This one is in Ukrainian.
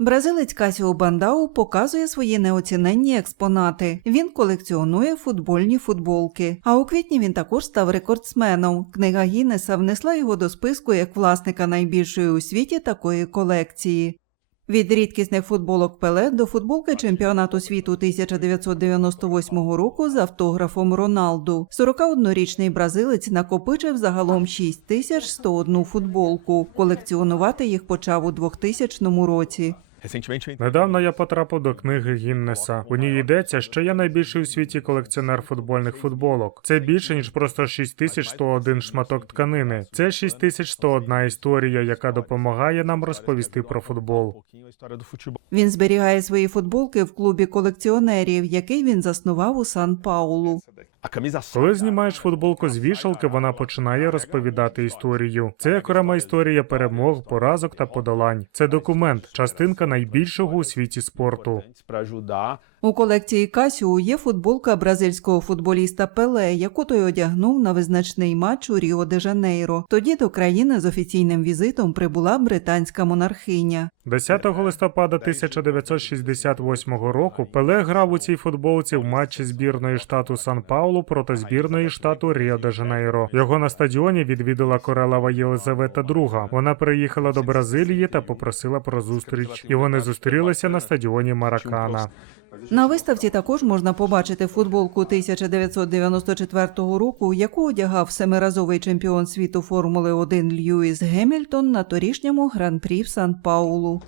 Бразилець Касіо Бандау показує свої неоціненні експонати. Він колекціонує футбольні футболки. А у квітні він також став рекордсменом. Книга Гіннеса внесла його до списку як власника найбільшої у світі такої колекції. Від рідкісних футболок Пеле до футболки чемпіонату світу 1998 року з автографом Роналду. 41-річний бразилець накопичив загалом 6101 футболку. Колекціонувати їх почав у 2000 році. Недавно я потрапив до книги Гіннеса. У ній йдеться, що я найбільший у світі колекціонер футбольних футболок. Це більше ніж просто 6101 шматок тканини. Це 6101 історія, яка допомагає нам розповісти про футбол. Він зберігає свої футболки в клубі колекціонерів, який він заснував у Сан-Паулу. A camisa Коли знімаєш футболку з вішалки, вона починає розповідати історію. Це окрема історія перемог, поразок та подолань. Це документ, частинка найбільшого у світі спорту. У колекції Касіо є футболка бразильського футболіста Пеле, яку той одягнув на визначний матч у Ріо де Жанейро. Тоді до країни з офіційним візитом прибула британська монархиня. 10 листопада 1968 року Пеле грав у цій футболці в матчі збірної штату Сан-Паулу проти збірної штату Ріо-де-Жанейро. Його на стадіоні відвідала королева Єлизавета II. Вона приїхала до Бразилії та попросила про зустріч, і вони зустрілися на стадіоні Маракана. На виставці також можна побачити футболку 1994 року, яку одягав семиразовий чемпіон світу Формули 1 Льюіс Гемільтон на торішньому гран-прі в Сан-Паулу.